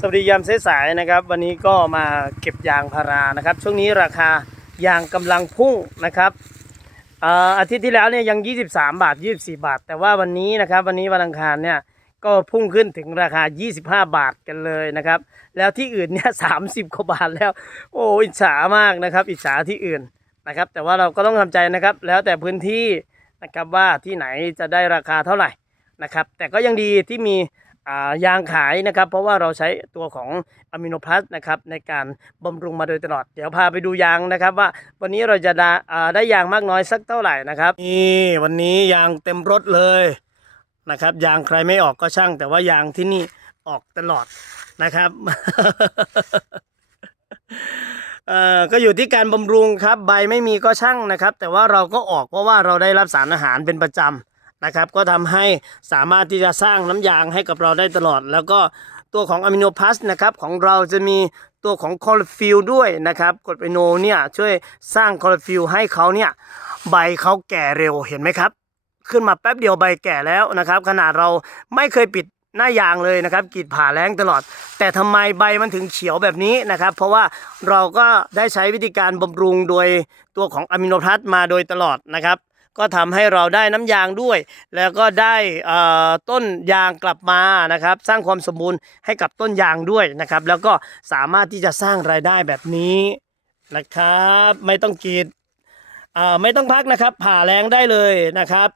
สวัสดียามสายๆนะครับ วันนี้ก็มาเก็บยางพารานะครับ ช่วงนี้ราคายางกำลังพุ่งนะครับอาทิตย์ที่แล้วเนี่ยยัง 23 บาท 24 บาท แต่ว่าวันนี้นะครับ วันนี้วันอังคารเนี่ยก็พุ่งขึ้นถึงราคา 25 บาทกันเลยนะครับ แล้วที่อื่นเนี่ย30กว่าบาทแล้ว โอ้อิจฉามากนะครับ อิจฉาที่อื่นนะครับ แต่ว่าเราก็ต้องทำใจนะครับ แล้วแต่พื้นที่นะครับว่าที่ไหนจะได้ราคาเท่าไหร่นะครับ แต่ก็ยังดีที่มี ยางขายนะครับ เพราะว่าเราใช้ตัวของอะมิโนพลัสนะครับในการบำรุงมาโดยตลอด เดี๋ยวพาไปดูยางนะครับ ว่าวันนี้เราจะได้ได้ยางมากน้อยสักเท่าไหร่นะครับนี่วันนี้ยางเต็มรถเลยนะครับ ยางใครไม่ออกก็ช่าง แต่ว่ายางที่นี่ออกตลอดนะครับก็อยู่ที่การบำรุงครับ ใบไม่มีก็ช่างนะครับ แต่ว่าเราก็ออกเพราะว่าเราได้รับสารอาหารเป็นประจำ นะครับ ก็ทำให้สามารถที่จะสร้างน้ำยางให้กับเราได้ตลอด แล้วก็ตัวของอะมิโนพลัสนะครับของเราจะมีตัวของคอลฟิลด้วยนะครับกรดอะมิโนเนี่ยช่วยสร้างคอลฟิลให้เขาเนี่ยใบเขาแก่เร็วเห็นไหมครับ ขึ้นมาแป๊บเดียวใบแก่แล้วนะครับ ขนาดเราไม่เคยปิดหน้ายางเลยนะครับกีดผ่าแรงตลอด แต่ทำไมใบมันถึงเขียวแบบนี้นะครับ เพราะว่าเราก็ได้ใช้วิธีการบำรุงโดยตัวของอะมิโนพลัสมาโดยตลอดนะครับ ก็ทำให้เราได้น้ำยางด้วย แล้วก็ได้ต้นยางกลับมานะครับ สร้างความสมบูรณ์ให้กับต้นยางด้วยนะครับ แล้วก็สามารถที่จะสร้างรายได้แบบนี้นะครับ ไม่ต้องกีดไม่ต้องพักนะครับ ผ่าแรงได้เลยนะครับ